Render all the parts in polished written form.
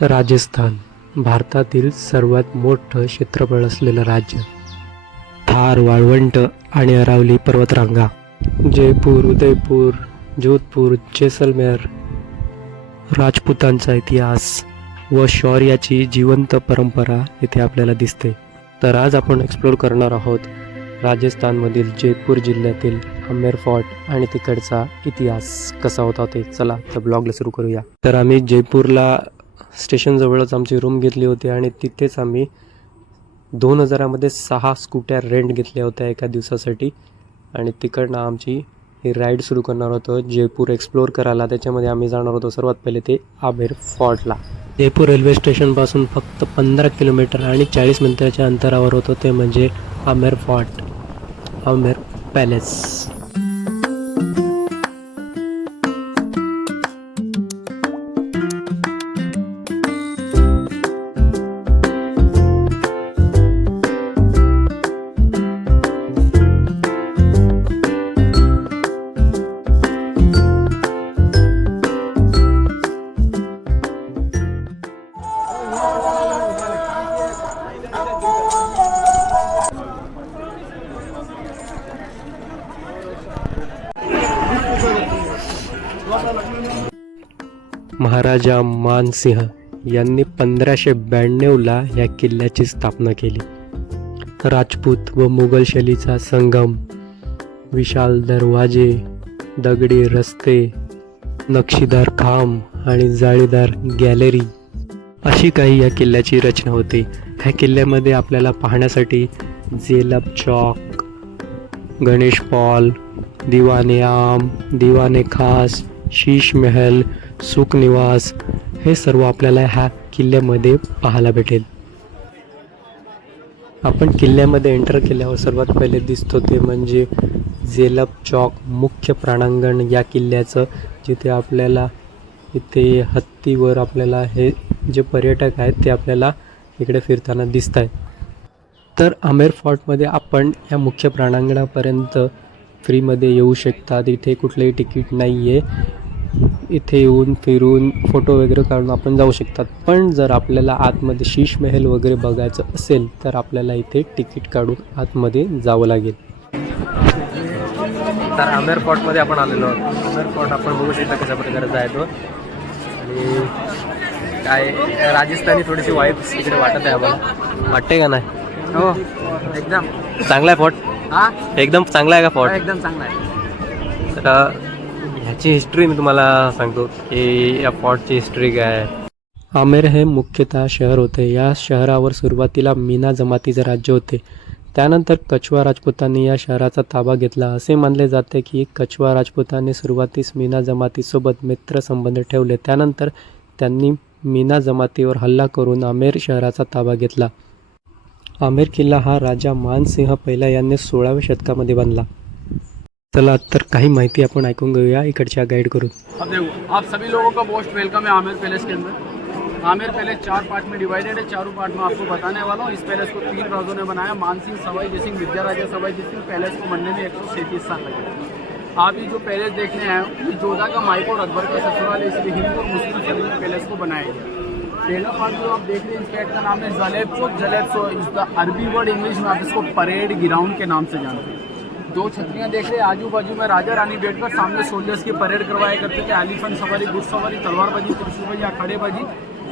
राजस्थान भारतातील सर्वात मोठं क्षेत्रफळ असलेलं राज्य. थार वाळवंट आणि अरावली पर्वतरांगा, जयपूर, उदयपूर, जोधपूर, जैसलमेर, राजपुतांचा इतिहास व शौर्याची जिवंत परंपरा येथे आपल्याला दिसते. तर आज आपण एक्सप्लोर करणार आहोत राजस्थानमधील जयपूर जिल्ह्यातील आमेर फोर्ट आणि तिकडचा इतिहास कसा होता ते. चला तर ब्लॉगला सुरू करूया. तर आम्ही जयपूरला स्टेशनजवळच आमची रूम घेतली होती आणि तिथेच आम्ही 2000मध्ये 6 स्कूटर रेंट घेतल्या होत्या एका दिवसासाठी आणि तिकडनं आमची ही राईड सुरू करणार होतो जयपूर एक्सप्लोर करायला. त्याच्यामध्ये आम्ही जाणार होतो सर्वात पहिले ते आमेर फोर्टला. जयपूर रेल्वे स्टेशनपासून फक्त 15 किलोमीटर आणि 40 मिनिटाच्या अंतरावर होतं ते म्हणजे आमेर फोर्ट, आमेर पॅलेस. महाराजा मानसिंह यांनी 1592ला या किल्ल्याची स्थापना केली. राजपूत व मुघल शैलीचा संगम, विशाल दरवाजे, दगडी रस्ते, नक्षीदार खांब आणि जाळीदार गॅलरी अशी काही या किल्ल्याची रचना होती. ह्या किल्ल्यामध्ये आपल्याला पाहण्यासाठी जेलब चौक, गणेश पॉल, दिवाने आम, दिवाने खास, शीश महल, सुख निवास हे सर्व आपल्याला ह्या किल्ल्यामध्ये पाहायला भेटेल. आपण किल्ल्यामध्ये एंटर केल्यावर सर्वात पहिले दिसतो ते म्हणजे जेलब चौक, मुख्य प्रांगण या किल्ल्याचं, जिथे आपल्याला इथे हत्तीवर आपल्याला हे जे पर्यटक आहेत ते आपल्याला इकडे फिरताना दिसत आहेत. तर आमेर फोर्टमध्ये आपण या मुख्य प्रांगणापर्यंत फ्रीमध्ये येऊ शकतात. इथे कुठलंही तिकीट नाही आहे. इथे येऊन फिरून फोटो वगैरे काढून आपण जाऊ शकतात. पण जर आपल्याला आतमध्ये शीश महल वगैरे बघायचं असेल तर आपल्याला इथे तिकीट काढून आतमध्ये जावं लागेल. तर आमेर फोर्टमध्ये आपण आलेलो आहोत. आमेर फोर्ट आपण बघू शकता कशा प्रकारचा आहे तो. आणि काय राजस्थानी थोडीशी वाईब्स इकडे वाटत आहे आम्हाला. वाटते का नाही? हो, एकदम चांगला आहे फोर्ट. हा, एकदम चांगला आहे का फोर्ट? एकदम चांगला आहे. तर ह्याची हिस्ट्री मी तुम्हाला सांगतो की या फोर्टची हिस्ट्री काय आहे. आमेर हे मुख्यतः शहर होते. या शहरावर सुरुवातीला मीना जमातीचे राज्य होते. त्यानंतर कछवा राजपुतांनी या शहराचा ताबा घेतला. असे मानले जाते की कछवा राजपुतांनी सुरुवातीस मीना जमातीसोबत मित्रसंबंध ठेवले. त्यानंतर त्यांनी मीना जमातीवर हल्ला करून आमेर शहराचा ताबा घेतला. आमेर किल्ला हा राजा मानसिंह पहिला यांनी 16व्या शतकामध्ये बांधला. चला तर काही माहिती आपण ऐकून घेऊया इकडच्या गाईड करून. अब देखो, आप सभी लोगों का मोस्ट वेलकम है आमेर पैलेस के अंदर. आमेर पैलेस 4 पार्ट में डिवाइडेड है. चारों पार्ट में आपको बताने वाला हूँ. इस पैलेस को 3 राजों ने बनाया. मानसिंह, सवाई जयसिंह, विद्याराजा सवाई जयसिंह. पैलेस को बनने में 137 साल लगे. आप ये जो पैलेस देखने आए हो, ये जोधा का माइको और अकबर का ससुराल है. इसलिए हिंदू और मुस्लिम सभी पैलेस को बनाया गया. पहला पार्ट जो आप देख रहे हैं, इस गेट का नाम है जलेब चौक. जलेब चौक इस द अरबी वर्ड, इंग्लिश में आप इसको परेड ग्राउंड के नाम से जानते हैं. 2 छतरियाँ देख रहे हैं. आजू बाजू में राजा रानी बैठकर सामने सोल्जर्स की परेड करवाया करते थे. एलिफेंट सवारी, घुड़सवारी, तलवारबाजी, त्रिशूलबाजी, अखाड़ेबाजी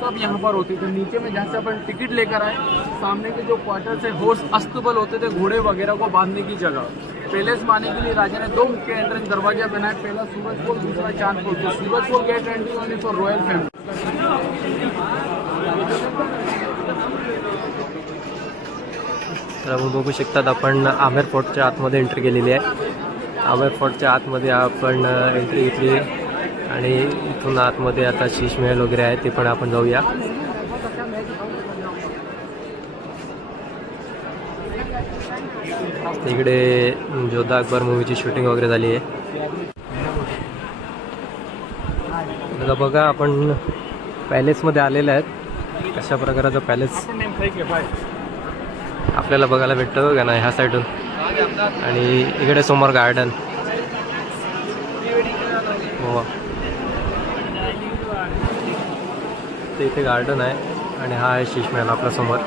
सब यहाँ पर होती थी. नीचे में जहाँ से अपन टिकट लेकर आए, सामने के जो क्वार्टर से हॉर्स अस्तबल होते थे, घोड़े वगैरह को बांधने की जगह. पैलेस में आने के लिए राजा ने 2 मुख्य एंट्रेंस दरवाजा बनाया. पहला सूरजपोल, दूसरा चांदपोल. तो Surajpol gate entry only for royal family. तर आपण बघू शकतात आपण आमेर फोर्टच्या आतमध्ये एंट्री केलेली आहे. आमेर फोर्टच्या आतमध्ये आपण एंट्री घेतली आणि इथून आतमध्ये आता शीश महल वगैरे आहे ते पण आपण जाऊया. इकडे जोधा अकबर मूवीची शूटिंग वगैरे झाली आहे. आता बघा आपण पॅलेसमध्ये आलेले आहेत. कशा प्रकारचा पॅलेस आपल्याला बघायला भेटतं का नाही ह्या साईडून. आणि इकडे समोर गार्डन. हो तर इथे गार्डन आहे आणि हा आहे शीशमहल आपल्यासमोर.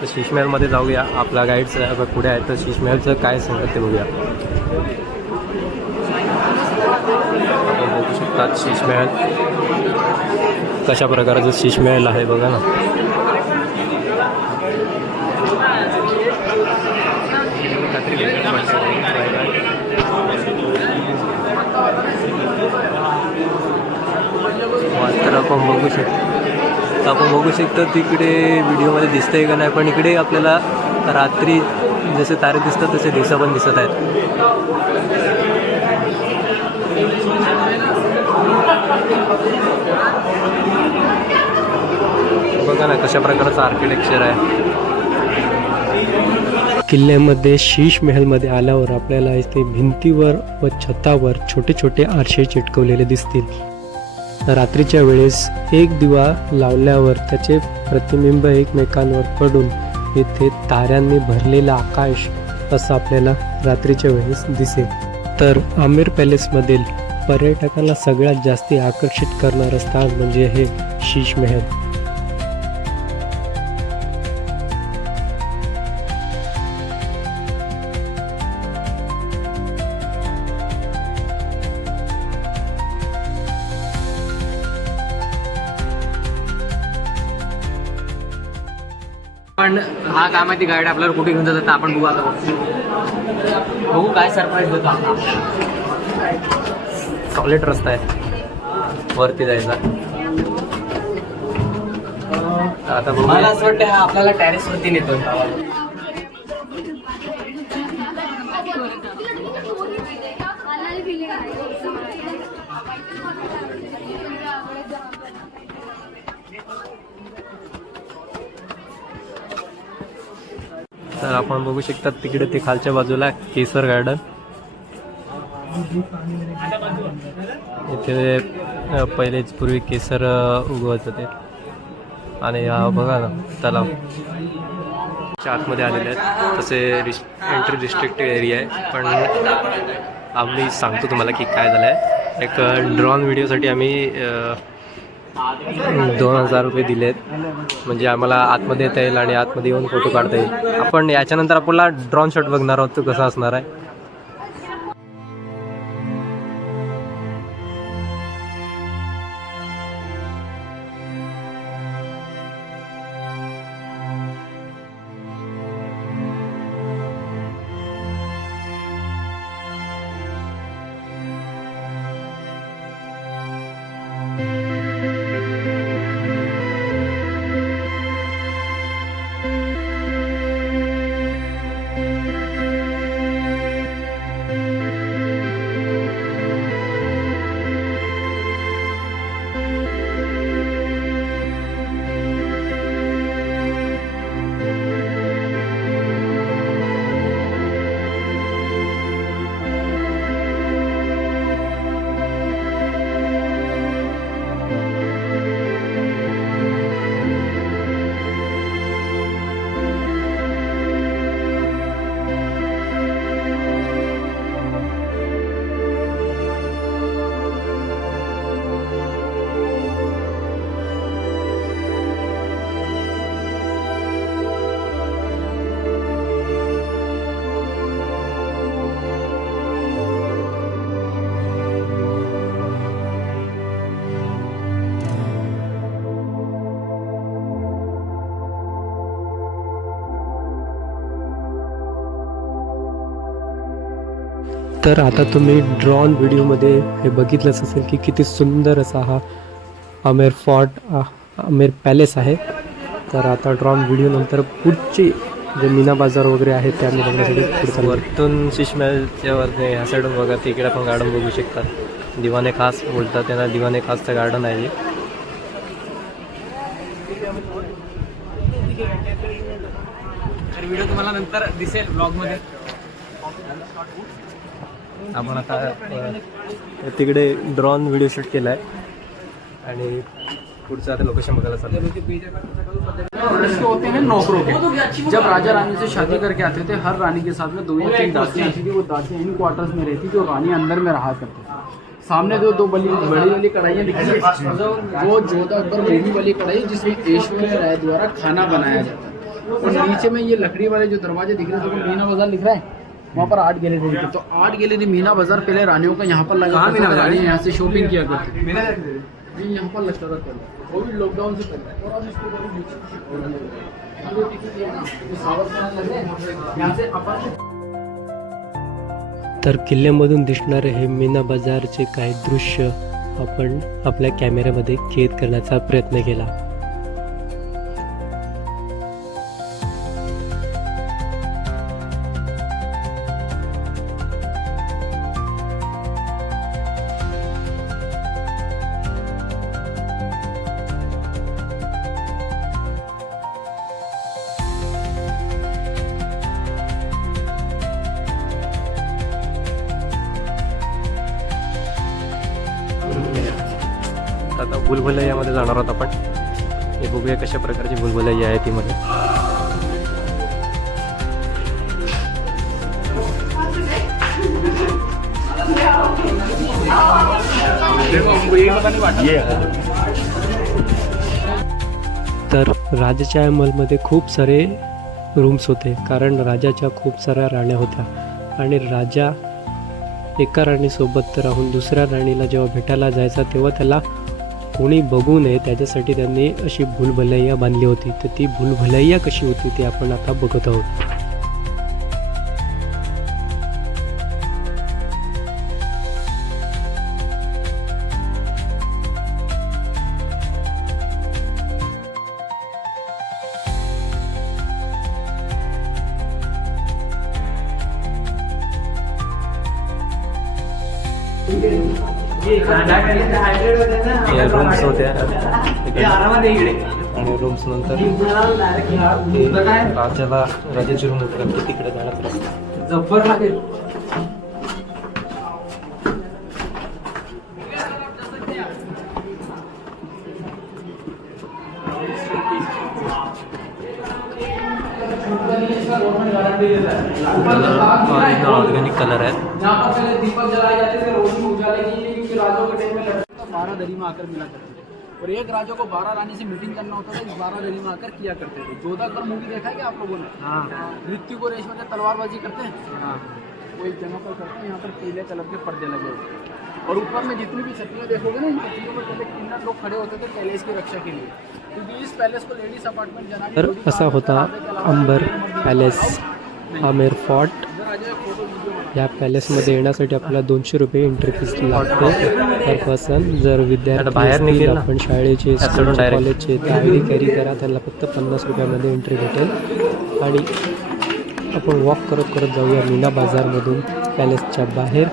तर शीशमहलमध्ये जाऊया. आपला गाईडचं पुढे आहे, तर शीशमहलचं काय सांगत ते बघूया. आपण बघू शकतात शीशमहल कशा प्रकारचं शीशमहल आहे बघा ना. तर आपण बघू शकतो तिकडे व्हिडिओमध्ये दिसतंय का नाही, पण इकडे आपल्याला रात्री जसे तारे दिसतात तसे दिवसा पण दिसत आहेत. बघा ना कशा प्रकारचं आर्किटेक्चर आहे. किल्ल्यामध्ये शीश महलमध्ये आल्यावर आपल्याला इथे भिंतीवर व छतावर छोटे छोटे आरसे चिटकवलेले दिसतील. रात्रीच्या वेळेस एक दिवा लावल्यावर त्याचे प्रतिबिंब एकमेकांवर पडून इथे ताऱ्यांनी भरलेलं आकाश असं आपल्याला रात्रीच्या वेळेस दिसेल. तर आमेर पॅलेसमधील पर्यटकांना सगळ्यात जास्ती आकर्षित करणारं स्थान म्हणजे हे शीश महल. पण हा काय माहिती गाईड आपल्याला कुठे घेऊन जातात आपण बघू. आता बघू काय सरप्राईज होता. सॉलिड रस्ता आहे वरती जायचा. आता बघू. मला असं वाटतं हा आपल्याला टॅरेस वरती नेतो. तर आपण बघू शकतात तिकडे ते खालच्या बाजूला केसर गार्डन. इथे पहिलेच पूर्वी केसर उगवत होते. आणि हा बघा ना तलाव आतमध्ये आलेले आहेत. तसे एंट्री रिस्ट्रिक्टेड एरिया आहे, पण आम्ही सांगतो तुम्हाला की काय झालं आहे. एक ड्रोन व्हिडिओसाठी आम्ही 2000 रुपये दिलेत, म्हणजे आम्हाला आतमध्ये येता येईल आणि आतमध्ये येऊन फोटो काढता येईल. आपण याच्यानंतर आपल्याला ड्रोन शॉट बघणार आहोत, तो कसा असणार आहे. तर आता तुम्ही ड्रोन व्हिडिओमध्ये हे बघितलंच असेल की किती सुंदर असा हा आमेर फोर्ट आमेर पॅलेस आहे. तर आता ड्रोन व्हिडिओनंतर पुढचे जे मीना बाजार वगैरे आहेत ते आम्ही बघण्यासाठी पुढचा वरतून शीशमहलच्या वरती ह्या साईडून बघा तिकडे पण गार्डन बघू शकतात. दिवाने खास बोलतात त्यांना, दिवाने खासचं गार्डन आहे. तर व्हिडिओ तुम्हाला नंतर दिसेल ब्लॉगमध्ये. आपण आता तिकडे ड्रोन व्हिडिओ शूट केला आहे आणि पुढचं आता लोकेशन बघायला चालू. इसके होते हैं नौकरों के. जब राजा रानी से शादी करके आते थे, हर रानी के साथ में 2 या 3 दासियां आती थी. वो दासियां इन क्वार्टर्स में रहती थी और रानी अंदर में रहा करती थी. सामने दो बड़ी वाली कढ़ाइयाँ दिख रही है, वो जोधा अकबर मूवी वाली कढ़ाई जिसमें ऐश्वर्या राय द्वारा खाना बनाया जाता है। और नीचे में ये लकड़ी वाले जो दरवाजे दिख रहे हैं, तो मीना बाजार लिख रहा है, वहाँ पर आर्ट गैलरी दिखती है। तो आर्ट गैलरी मीना बाजार पहले रानियों का यहाँ पर लगा करता था, रानी यहाँ से शॉपिंग किया करती थी। ये यहाँ पर लगता था पहले, वो भी लॉकडाउन से पहले। और अब इसको यहाँ से अपन तर किल्ल्यामधून दिसणारे हे मीना बाजारचे काही दृश्य आपण आपल्या कॅमेऱ्यामध्ये कैद करण्याचा प्रयत्न केला. आता भुलभुलैयामध्ये जाणार आहोत आपण. हे बघूया कशा प्रकारची भुलभुलैया आहे ती मध्ये. तर राजाच्या मॉलमध्ये खूप सारे रूम्स होते, कारण राजाच्या खूप साऱ्या राण्या होत्या आणि राजा एका राणीसोबत राहून दुसऱ्या राणीला जेव्हा भेटायला जायचा तेव्हा त्याला कोणी बघू नये त्याच्यासाठी त्यांनी अशी भुलभुलैया बांधली होती. तर ती भुलभुलैया कशी होती ते आपण आता बघत आहोत. या रूम्स होत्या आणि रूम्स नंतर राजाची रूम होती तिकडे जाण्याचा रस्ता. जब्बर लागेल. ऑर्गेनिक कलर है. जहाँ पर पहले दीपक जलाए जाते थे रोशनी उजाले के लिए, क्योंकि राजों के टाइम में लड़का 12 दरी में आकर मिला करते थे और एक राजा को 12 रानी से मीटिंग करना होता था, इस 12 दरी में आकर किया करते थे. जोधा अकबर मूवी देखा है क्या आप लोगों ने? हाँ. ऋतिक और ऐश्वर्या तलवारबाजी करते हैं. हाँ. वो एक जगह पर करते हैं, यहाँ पर पीले कलर के पर्दे लगे होते हैं और ऊपर में जितनी भी छतरियाँ देखोगे ना, इन छतरियों में पहले किन्नर लोग खड़े होते थे पैलेस की रक्षा के लिए, क्योंकि इस पैलेस को लेडीज अपार्टमेंट तर असा होता अंबर पॅलेस आमेर फोर्ट. या पॅलेसमध्ये येण्यासाठी आपल्याला 200 रुपये एंट्री फीस लागते पर पर्सन. जर विद्यार्थी बाहेर निघेल ना. आपण शाळेचे स्कूलचे कॉलेजचे तर आय डी कॅरी करा, त्यांना फक्त 50 रुपयामध्ये एंट्री भेटेल. आणि आपण वॉक करत करत जाऊया मीना बाजारमधून पॅलेसच्या बाहेर.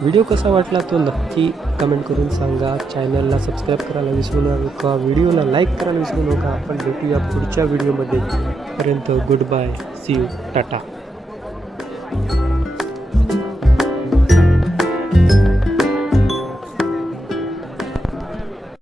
व्हिडिओ कसा वाटला तो नक्की कमेंट करून सांगा. चॅनलला सबस्क्राईब करायला विसरू नका, व्हिडिओला लाईक करायला विसरू नका. आपण भेटूया पुढच्या व्हिडिओमध्ये. पर्यंत good bye, see you, Tata.